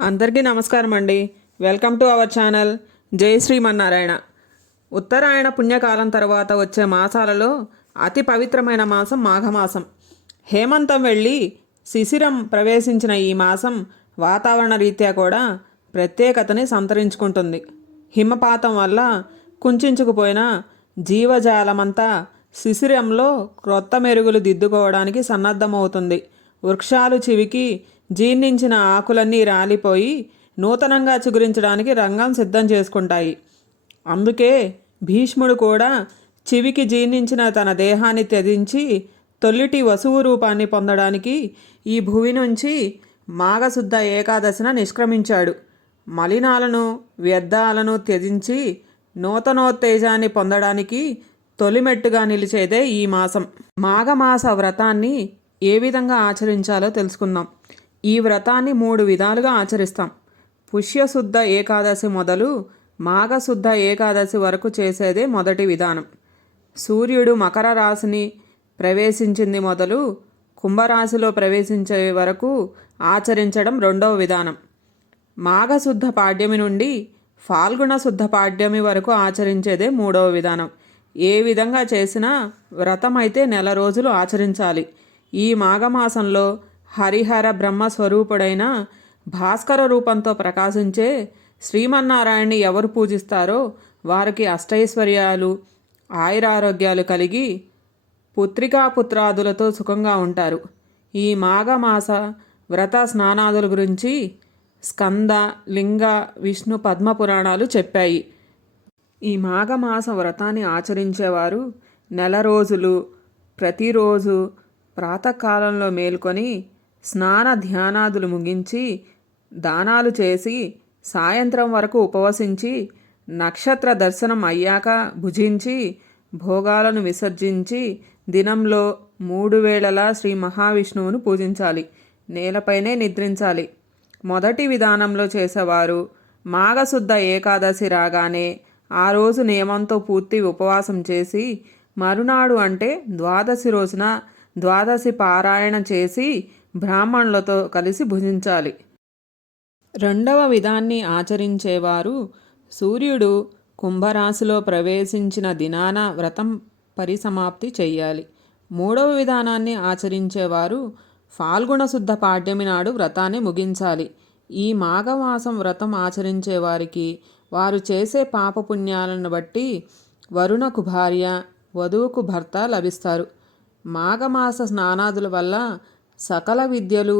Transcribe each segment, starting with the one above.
అందరికీ నమస్కారం అండి. వెల్కమ్ టు అవర్ ఛానల్ జై శ్రీమన్నారాయణ. ఉత్తరాయణ పుణ్యకాలం తర్వాత వచ్చే మాసాలలో అతి పవిత్రమైన మాసం మాఘమాసం. హేమంతం వెళ్ళి శిశిరం ప్రవేశించిన ఈ మాసం వాతావరణ రీత్యా కూడా ప్రత్యేకతని సంతరించుకుంటుంది. హిమపాతం వల్ల కుంచుకుపోయిన జీవజాలమంతా శిశిరంలో క్రొత్త మెరుగులు దిద్దుకోవడానికి సన్నద్ధమవుతుంది. వృక్షాలు చివికి జీర్ణించిన ఆకులన్నీ రాలిపోయి నూతనంగా చిగురించడానికి రంగం సిద్ధం చేసుకుంటాయి. అందుకే భీష్ముడు కూడా చివికి జీర్ణించిన తన దేహాన్ని త్యజించి తొలిటి వసువు రూపాన్ని పొందడానికి ఈ భువి నుంచి మాఘశుద్ధ ఏకాదశిన నిష్క్రమించాడు. మలినాలను వ్యర్థాలను త్యజించి నూతనోత్తేజాన్ని పొందడానికి తొలిమెట్టుగా నిలిచేదే ఈ మాసం. మాఘమాస వ్రతాన్ని ఏ విధంగా ఆచరించాలో తెలుసుకుందాం. ఈ వ్రతాన్ని 3 విధాలుగా ఆచరిస్తాం. పుష్యశుద్ధ ఏకాదశి మొదలు మాఘశుద్ధ ఏకాదశి వరకు చేసేదే మొదటి విధానం. సూర్యుడు మకర రాశిని ప్రవేశించింది మొదలు కుంభరాశిలో ప్రవేశించే వరకు ఆచరించడం రెండవ విధానం. మాఘశుద్ధ పాడ్యమి నుండి ఫాల్గుణ శుద్ధ పాడ్యమి వరకు ఆచరించేదే మూడవ విధానం. ఏ విధంగా చేసినా వ్రతం అయితే నెల రోజులు ఆచరించాలి. ఈ మాఘమాసంలో హరిహర బ్రహ్మస్వరూపుడైన భాస్కర రూపంతో ప్రకాశించే శ్రీమన్నారాయణ్ణి ఎవరు పూజిస్తారో వారికి అష్టైశ్వర్యాలు ఆయురారోగ్యాలు కలిగి పుత్రికాపుత్రాదులతో సుఖంగా ఉంటారు. ఈ మాఘమాస వ్రత స్నానాదుల గురించి స్కంద, లింగ, విష్ణు పద్మ పురాణాలు చెప్పాయి. ఈ మాఘమాస వ్రతాన్ని ఆచరించేవారు నెల రోజులు ప్రతిరోజు ప్రాతకాలంలో మేల్కొని స్నాన ధ్యానాదులు ముగించి దానాలు చేసి సాయంత్రం వరకు ఉపవసించి నక్షత్ర దర్శనం అయ్యాక భుజించి భోగాలను విసర్జించి దినంలో 3 వేళలా శ్రీ మహావిష్ణువును పూజించాలి. నేలపైనే నిద్రించాలి. మొదటి విధానంలో చేసేవారు మాఘశుద్ధ ఏకాదశి రాగానే ఆ రోజు నియమంతో పూర్తి ఉపవాసం చేసి మరునాడు అంటే ద్వాదశి రోజున ద్వాదశి పారాయణ చేసి బ్రాహ్మణులతో కలిసి భుజించాలి. రెండవ విధాన్ని ఆచరించేవారు సూర్యుడు కుంభరాశిలో ప్రవేశించిన దినాన వ్రతం పరిసమాప్తి చెయ్యాలి. మూడవ విధానాన్ని ఆచరించేవారు ఫాల్గుణ శుద్ధ పాడ్యమి నాడు వ్రతాన్ని ముగించాలి. ఈ మాఘమాసం వ్రతం ఆచరించే వారికి వారు చేసే పాపపుణ్యాలను బట్టి వరుణకు భార్య, వధువుకు భర్త లభిస్తారు. మాఘమాస స్నానాదుల వల్ల సకల విద్యలు,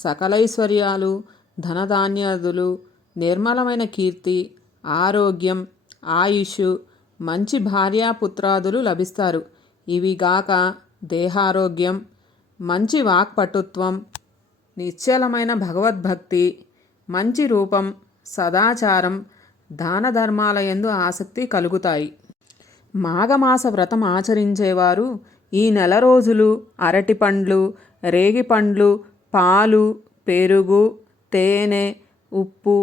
సకలైశ్వర్యాలు, ధనధాన్యాదులు, నిర్మలమైన కీర్తి, ఆరోగ్యం, ఆయుష్, మంచి భార్యాపుత్రాదులు లభిస్తారు. ఇవిగాక దేహారోగ్యం, మంచి వాక్పటుత్వం, నిశ్చలమైన భగవద్భక్తి, మంచి రూపం, సదాచారం, దాన ధర్మాల యందు ఆసక్తి కలుగుతాయి. మాఘమాస వ్రతం ఆచరించేవారు ఈ నెల రోజులు అరటిపండ్లు, రేగిపండ్లు, పాలు, పెరుగు, తేనె, ఉప్పు,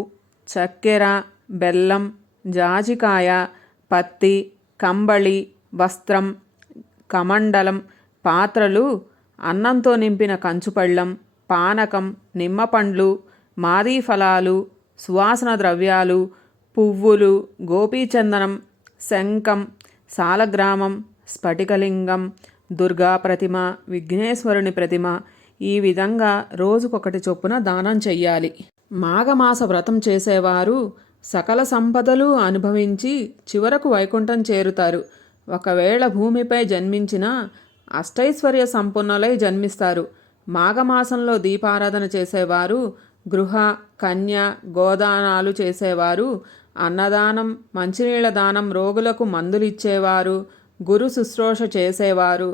చక్కెర, బెల్లం, జాజికాయ, పత్తి, కంబళి, వస్త్రం, కమండలం, పాత్రలు, అన్నంతో నింపిన కంచుపళ్ళం, పానకం, నిమ్మపండ్లు, మాదీ ఫలాలు, సువాసన ద్రవ్యాలు, పువ్వులు, గోపీచందనం, శంఖం, సాలగ్రామం, స్ఫటికలింగం, దుర్గా ప్రతిమ, విఘ్నేశ్వరుని ప్రతిమ, ఈ విధంగా రోజుకొకటి చొప్పున దానం చెయ్యాలి. మాఘమాస వ్రతం చేసేవారు సకల సంపదలు అనుభవించి చివరకు వైకుంఠం చేరుతారు. ఒకవేళ భూమిపై జన్మించిన అష్టైశ్వర్య సంపన్నులై జన్మిస్తారు. మాఘమాసంలో దీపారాధన చేసేవారు, గృహ, కన్య, గోదానాలు చేసేవారు, అన్నదానం, మంచినీళ్ల దానం, రోగులకు మందులు ఇచ్చేవారు, గురు శుశ్రూష చేసేవారు,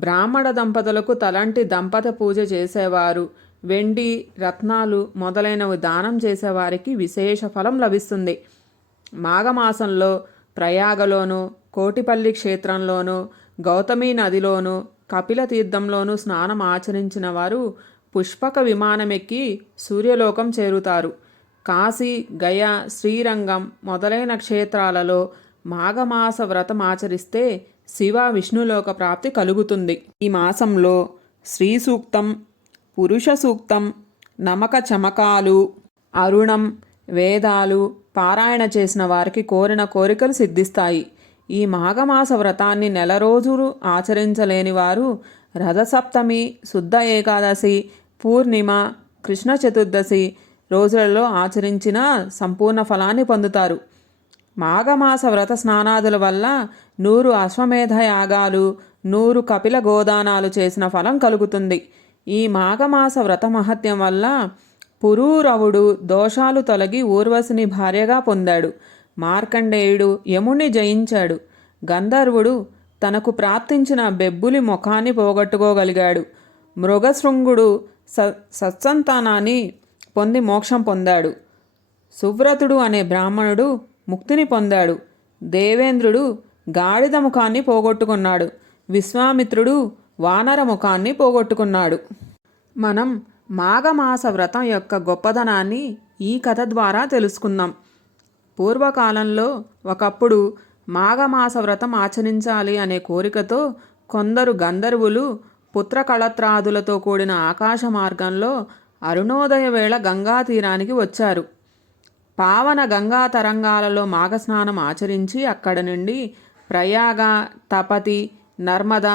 బ్రాహ్మణ దంపతులకు తలంటి దంపత పూజ చేసేవారు, వెండి, రత్నాలు మొదలైనవి దానం చేసేవారికి విశేష ఫలం లభిస్తుంది. మాఘమాసంలో ప్రయాగలోను, కోటిపల్లి క్షేత్రంలోను, గౌతమి నదిలోను, కపిల తీర్థంలోనూ స్నానం ఆచరించిన వారు పుష్పక విమానమెక్కి సూర్యలోకం చేరుతారు. కాశీ, గయ, శ్రీరంగం మొదలైన క్షేత్రాలలో మాఘమాస వ్రతం ఆచరిస్తే శివ విష్ణులోక ప్రాప్తి కలుగుతుంది. ఈ మాసంలో శ్రీ సూక్తం, పురుష సూక్తం, నమక చమకాలు, అరుణం, వేదాలు పారాయణ చేసిన వారికి కోరిన కోరికలు సిద్ధిస్తాయి. ఈ మాఘమాస వ్రతాన్ని నెల రోజులు ఆచరించలేని వారు రథసప్తమి, శుద్ధ ఏకాదశి, పూర్ణిమ, కృష్ణ చతుర్దశి రోజులలో ఆచరించిన సంపూర్ణ ఫలాన్ని పొందుతారు. మాఘమాస వ్రత స్నానాదుల వల్ల 100 అశ్వమేధ యాగాలు, 100 కపిల గోదానాలు చేసిన ఫలం కలుగుతుంది. ఈ మాఘమాస వ్రత మహత్యం వల్ల పురూరవుడు దోషాలు తొలగి ఊర్వశిని భార్యగా పొందాడు. మార్కండేయుడు యముణ్ణి జయించాడు. గంధర్వుడు తనకు ప్రాప్తించిన బెబ్బులి ముఖాన్ని పోగొట్టుకోగలిగాడు. మృగశృంగుడు సత్సంతానాన్ని పొంది మోక్షం పొందాడు. సువ్రతుడు అనే బ్రాహ్మణుడు ముక్తిని పొందాడు. దేవేంద్రుడు గాడిద ముఖాన్ని పోగొట్టుకున్నాడు. విశ్వామిత్రుడు వానర ముఖాన్ని పోగొట్టుకున్నాడు. మనం మాఘమాస వ్రతం యొక్క గొప్పదనాన్ని ఈ కథ ద్వారా తెలుసుకుందాం. పూర్వకాలంలో ఒకప్పుడు మాఘమాస వ్రతం ఆచరించాలి అనే కోరికతో కొందరు గంధర్వులు పుత్రకళత్రాదులతో కూడిన ఆకాశ మార్గంలో అరుణోదయ వేళ గంగా తీరానికి వచ్చారు. పావన గంగా తరంగాలలో మాఘస్నానం ఆచరించి అక్కడి నుండి ప్రయాగ, తపతి, నర్మద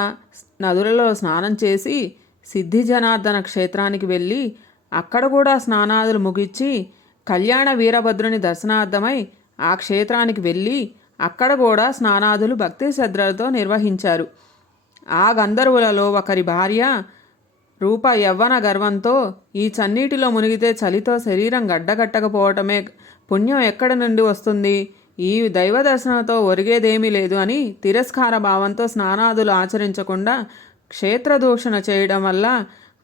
నదులలో స్నానం చేసి సిద్ధి జనార్దన క్షేత్రానికి వెళ్ళి అక్కడ కూడా స్నానాదులు ముగించి కళ్యాణ వీరభద్రుని దర్శనార్థమై ఆ క్షేత్రానికి వెళ్ళి అక్కడ కూడా స్నానాదులు భక్తి శ్రద్ధలతో నిర్వహించారు. ఆ గంధర్వులలో ఒకరి భార్య రూప యవ్వన గర్వంతో ఈ చన్నీటిలో మునిగితే చలితో శరీరం గడ్డగట్టకపోవటమే పుణ్యం ఎక్కడి నుండి వస్తుంది, ఈ దైవ దర్శనంతో ఒరిగేదేమీ లేదు అని తిరస్కార భావంతో స్నానాదులు ఆచరించకుండా క్షేత్రదూషణ చేయడం వల్ల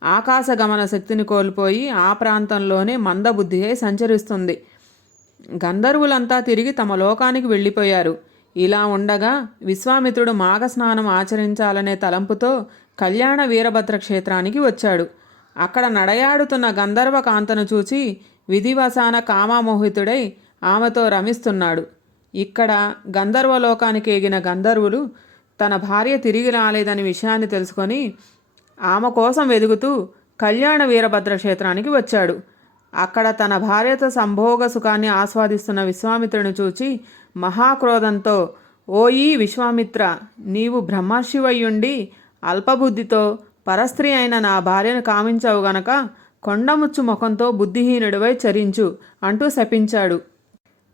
ఆకాశగమన శక్తిని కోల్పోయి ఆ ప్రాంతంలోనే మందబుద్ధియే సంచరిస్తుంది. గంధర్వులంతా తిరిగి తమ లోకానికి వెళ్ళిపోయారు. ఇలా ఉండగా విశ్వామిత్రుడు మాఘస్నానం ఆచరించాలనే తలంపుతో కళ్యాణ వీరభద్ర క్షేత్రానికి వచ్చాడు. అక్కడ నడయాడుతున్న గంధర్వ కాంతను చూచి విధివశాన కామమోహితుడై ఆమెతో రమిస్తున్నాడు. ఇక్కడ గంధర్వలోకానికి ఎగిన గంధర్వులు తన భార్య తిరిగి రాలేదని విషయాన్ని తెలుసుకొని ఆమె కోసం వెదుగుతూ కళ్యాణ వీరభద్ర క్షేత్రానికి వచ్చాడు. అక్కడ తన భార్యతో సంభోగ సుఖాన్ని ఆస్వాదిస్తున్న విశ్వామిత్రుని చూచి మహాక్రోధంతో, ఓయి విశ్వామిత్ర, నీవు బ్రహ్మర్షివయ్యుండి అల్పబుద్ధితో పరస్త్రీ అయిన నా భార్యను కామించవు గనక కొండముచ్చు ముఖంతో బుద్ధిహీనుడివై చరించు అంటూ శపించాడు.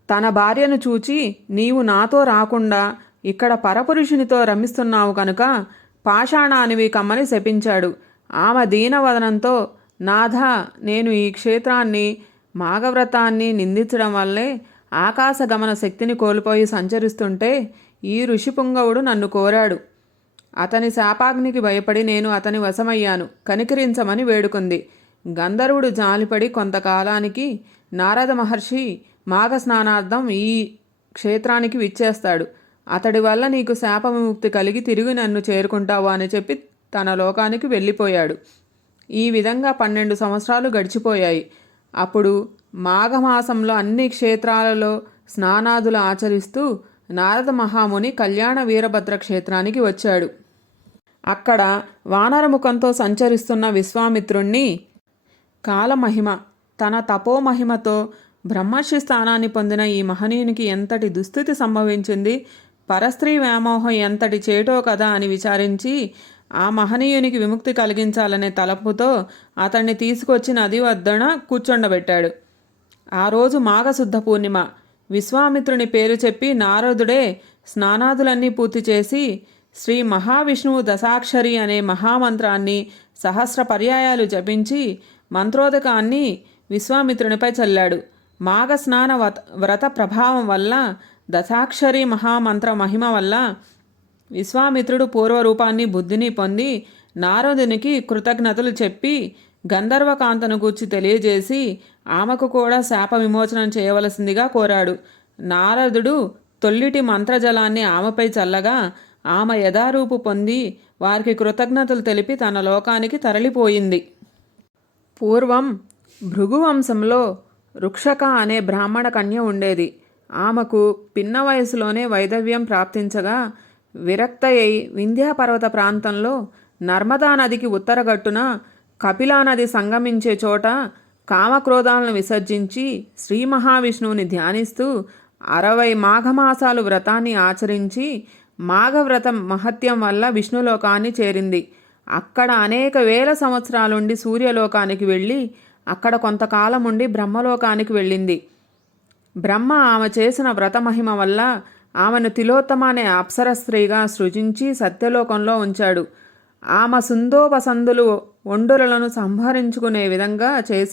తన భార్యను చూచి నీవు నాతో రాకుండా ఇక్కడ పరపురుషునితో రమిస్తున్నావు కనుక పాషాణానివి కమ్మని శపించాడు. ఆమె దీనవదనంతో, నాథ, నేను ఈ క్షేత్రాన్ని మాఘవ్రతాన్ని నిందించడం వల్లే ఆకాశగమన శక్తిని కోల్పోయి సంచరిస్తుంటే ఈ ఋషిపుంగవుడు నన్ను కోరాడు. అతని శాపాగ్నికి భయపడి నేను అతని వశమయ్యాను, కనికరించమని వేడుకుంది. గంధర్వుడు జాలిపడి కొంతకాలానికి నారద మహర్షి మాఘస్నానార్థం ఈ క్షేత్రానికి విచ్చేస్తాడు. అతడి వల్ల నీకు శాప విముక్తి కలిగి తిరిగి నన్ను చేరుకుంటావు అని చెప్పి తన లోకానికి వెళ్ళిపోయాడు. ఈ విధంగా 12 సంవత్సరాలు గడిచిపోయాయి. అప్పుడు మాఘమాసంలో అన్ని క్షేత్రాలలో స్నానాదులు ఆచరిస్తూ నారద మహాముని కళ్యాణ వీరభద్ర క్షేత్రానికి వచ్చాడు. అక్కడ వానరముఖంతో సంచరిస్తున్న విశ్వామిత్రుణ్ణి కాలమహిమ తన తపోమహిమతో బ్రహ్మర్షి స్థానాన్ని పొందిన ఈ మహనీయునికి ఎంతటి దుస్థితి సంభవించింది, పరస్త్రీ వ్యామోహం ఎంతటి చేటో కదా అని విచారించి ఆ మహనీయునికి విముక్తి కలిగించాలనే తలపుతో అతన్ని తీసుకొచ్చి నది వద్దన కూర్చొండబెట్టాడు. ఆ రోజు మాఘశుద్ధ పూర్ణిమ. విశ్వామిత్రుని పేరు చెప్పి నారదుడే స్నానాదులన్నీ పూర్తి చేసి శ్రీ మహావిష్ణువు దశాక్షరి అనే మహామంత్రాన్ని సహస్ర పర్యాయాలు జపించి మంత్రోదకాన్ని విశ్వామిత్రునిపై చల్లాడు. మాఘస్నాన వ్రత ప్రభావం వల్ల దశాక్షరి మహామంత్ర మహిమ వల్ల విశ్వామిత్రుడు పూర్వరూపాన్ని బుద్ధిని పొంది నారదునికి కృతజ్ఞతలు చెప్పి గంధర్వకాంతను గూర్చి తెలియజేసి ఆమెకు కూడా శాప విమోచనం చేయవలసిందిగా కోరాడు. నారదుడు తొల్లిటి మంత్రజలాన్ని ఆమెపై చల్లగా ఆమె యథారూపు పొంది వారికి కృతజ్ఞతలు తెలిపి తన లోకానికి తరలిపోయింది. పూర్వం భృగువంశంలో రుక్షక అనే బ్రాహ్మణ కన్య ఉండేది. ఆమెకు పిన్న వయసులోనే వైదవ్యం ప్రాప్తించగా విరక్తయ్యి వింధ్యాపర్వత ప్రాంతంలో నర్మదా నదికి ఉత్తరగట్టున కపిలా నది సంగమించే చోట కామక్రోధాలను విసర్జించి శ్రీ మహావిష్ణువుని ధ్యానిస్తూ 60 మాఘమాసాలు వ్రతాన్ని ఆచరించి మాఘవ్రతం మహత్యం వల్ల విష్ణులోకాన్ని చేరింది. అక్కడ అనేక వేల సంవత్సరాలుండి సూర్యలోకానికి వెళ్ళి అక్కడ కొంతకాలం ఉండి బ్రహ్మలోకానికి వెళ్ళింది. బ్రహ్మ ఆమె చేసిన వ్రతమహిమ వల్ల ఆమెను తిలోత్తమ అనే అప్సర స్త్రీగా సృజించి సత్యలోకంలో ఉంచాడు. ఆమె సుందోపసందులు ఒండులను సంహరించుకునే విధంగా చేసి